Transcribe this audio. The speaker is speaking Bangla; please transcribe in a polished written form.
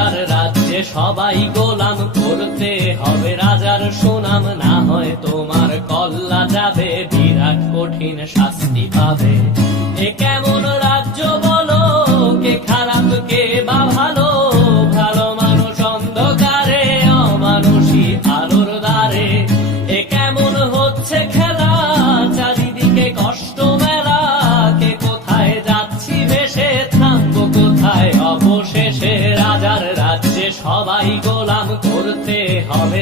রাজার রাজ্যে সবাই গোলাম, করতে হবে রাজার সুনাম, না হয় তোমার কল্লা যাবে, বিরাট কঠিন শাস্তি পাবে। এ কেমন রাজ্য বলো, কে খারাপ কে বা ভালো, ভালো মানুষ অন্ধকারে, অমানুষী আলোর দ্বারে। এ কেমন হচ্ছে খেলা, চারিদিকে কষ্ট মেলা, কে কোথায় যাচ্ছি ভেসে, থামবো কোথায় অবশেষে। রাজার রাজ্যে সবাই গোলাম, করতে হবে